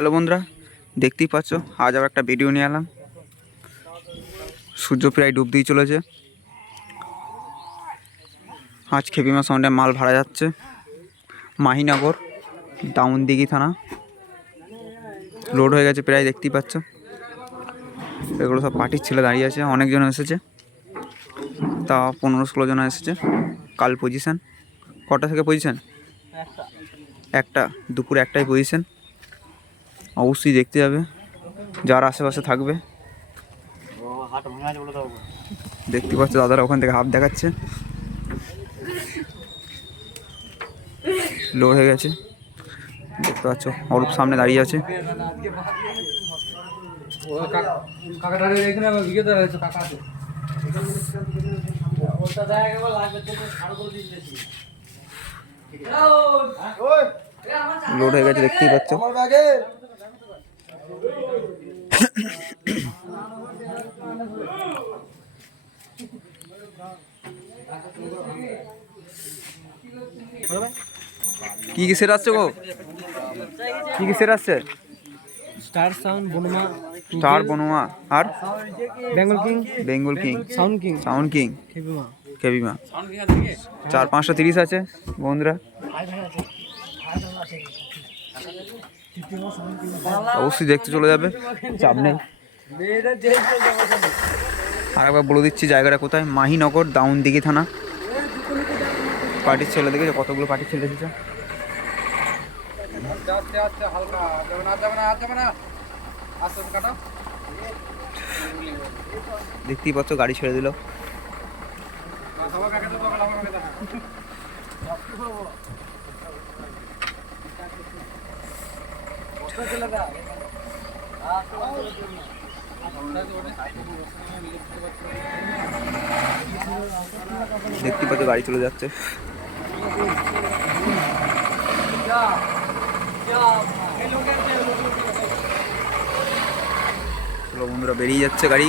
Hello বন্ধুরা, দেখতেই পাচ্ছ আজ আবার একটা ভিডিও নিয়ে এলাম। সূর্য প্রায় ডুব দিয়ে চলেছে। আজ খেপিমা সাউন্ডে মাল ভাড়া যাচ্ছে মাহিনগর দাউনদিঘি থানা। লোড হয়ে গেছে প্রায়, দেখতেই পাচ্ছ। এগুলো সব পার্টির ছেলে দাঁড়িয়ে আছে, অনেকজন এসেছে, তা 15-16 জন এসেছে। কাল পজিশান কটা থেকে পজিশান? একটা, দুপুর একটাই পজিশান। অবশ্যই দেখতে যাবে যারা আশেপাশে থাকবে। দেখতে পাচ্ছ দাদারা ওখান থেকে হাফ দেখাচ্ছে। লোড হয়ে গেছে, দেখতে পাচ্ছ। অরূপ সামনে দাঁড়িয়ে আছে। লোড হয়ে গেছে, দেখতেই পাচ্ছ। কি কি সেট আসছে গো? কি কি সেট আসছে? স্টার সাউন্ড বনুমা, স্টার বনুমা আর বেঙ্গল কিং, সাউন্ড কিং খেপিমা 4-530 আছে বন্ধুরা। অবশ্যই দেখতে চলে যাবে, চাপ নেই। আর একবার বলে দিচ্ছি জায়গাটা কোথায়। মাহিনগর দাউনদিঘি থানা। পার্টির ছেলে দেখেছো কতগুলো পার্টির ছেলে এসেছে। দেখতেই পাচ্ছ গাড়ি ছেড়ে দিল। দেখতে পাচ্ছ গাড়ি চলে যাচ্ছে। চলো বন্ধুরা, বেরিয়ে যাচ্ছে গাড়ি।